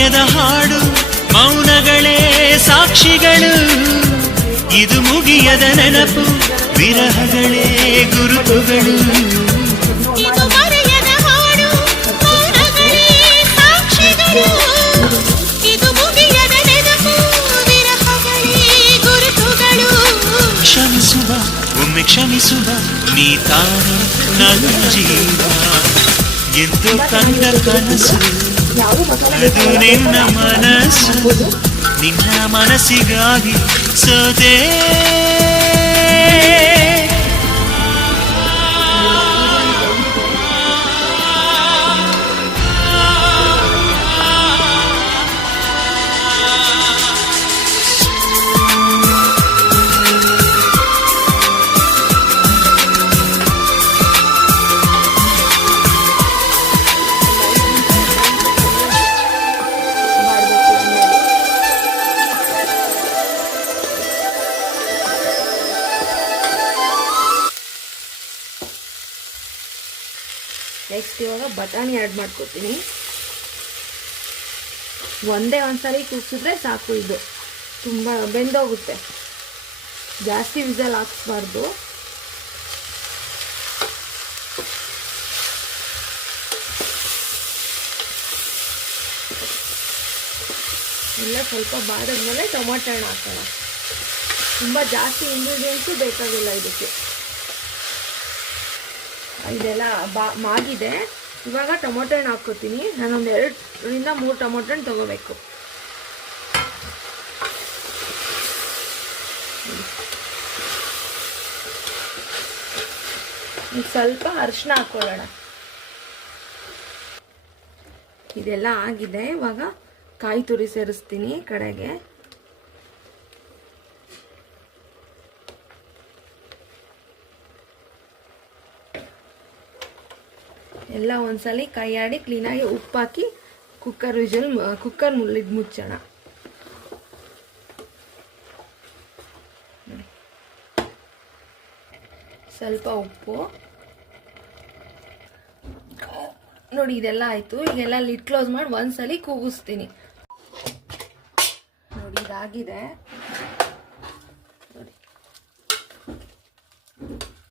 ಮುಗಿಯದ ಹಾಡು, ಮೌನಗಳೇ ಸಾಕ್ಷಿಗಳು. ಇದು ಮುಗಿಯದ ನೆನಪು, ವಿರಹಗಳೇ ಗುರುತುಗಳು. ಇದು ಮರೆಯದ ಹಾಡು, ಮೌನಗಳೇ ಸಾಕ್ಷಿಗಳು. ಇದು ಮುಗಿಯದ ನೆನಪು, ವಿರಹಗಳೇ ಗುರುತುಗಳು. ಕ್ಷಮಿಸುವ, ಒಮ್ಮೆ ಕ್ಷಮಿಸುವ, ನೀ ತಾನು ನನ್ನ ಜೀವ ಎಂದು ಕಂಡ ಕನಸು. ಅದು ನಿನ್ನ ಮನಸ್ಸು, ನಿನ್ನ ಮನಸ್ಸಿಗಾಗಿ ಸೋದೆ. ನೆಕ್ಸ್ಟ್ ಇವಾಗ ಬಟಾಣಿ ಆ್ಯಡ್ ಮಾಡ್ಕೊತೀನಿ. ಒಂದ್ಸರಿ ಕೂಗ್ಸಿದ್ರೆ ಸಾಕು, ಇದು ತುಂಬ ಬೆಂದೋಗುತ್ತೆ. ಜಾಸ್ತಿ ವಿಸಲ್ ಹಾಕ್ಸ್ಬಾರ್ದು. ಎಲ್ಲ ಸ್ವಲ್ಪ ಬಾಡಿದ್ಮೇಲೆ ಟೊಮಾಟೊ ಹಣ್ಣು ಹಾಕೋಣ. ತುಂಬ ಜಾಸ್ತಿ ಇಂಗ್ರೀಡಿಯೆಂಟ್ಸು ಬೇಕಾಗಿಲ್ಲ ಇದಕ್ಕೆ. ಇದೆಲ್ಲ ಮಾಗಿದೆ. ಇವಾಗ ಟೊಮೊಟೊ ಹಣ್ಣು ಹಾಕ್ಕೋತೀನಿ. ನಾನೊಂದು 2 ರಿಂದ 3 ಟೊಮೊಟೊ ಹಣ್ಣು ತೊಗೋಬೇಕು. ಸ್ವಲ್ಪ ಅರಿಶಿನ ಹಾಕೊಳ್ಳೋಣ. ಇದೆಲ್ಲ ಆಗಿದೆ. ಇವಾಗ ಕಾಯಿ ತುರಿ ಸೇರಿಸ್ತೀನಿ ಕಡೆಗೆ. ಎಲ್ಲ ಒಂದ್ಸಲಿ ಕೈ ಆಡಿ ಕ್ಲೀನಾಗಿ ಉಪ್ಪಾಕಿ ಕುಕ್ಕರ್ ಮುಲ್ಲಿದ್ ಮುಚ್ಚೋಣ. ಸ್ವಲ್ಪ ಉಪ್ಪು ನೋಡಿ, ಇದೆಲ್ಲ ಆಯ್ತು. ಈಗೆಲ್ಲ ಲಿಡ್ ಕ್ಲೋಸ್ ಮಾಡಿ ಒಂದ್ಸಲಿ ಕೂಗಿಸ್ತೀನಿ. ನೋಡಿ, ಇದಾಗಿದೆ.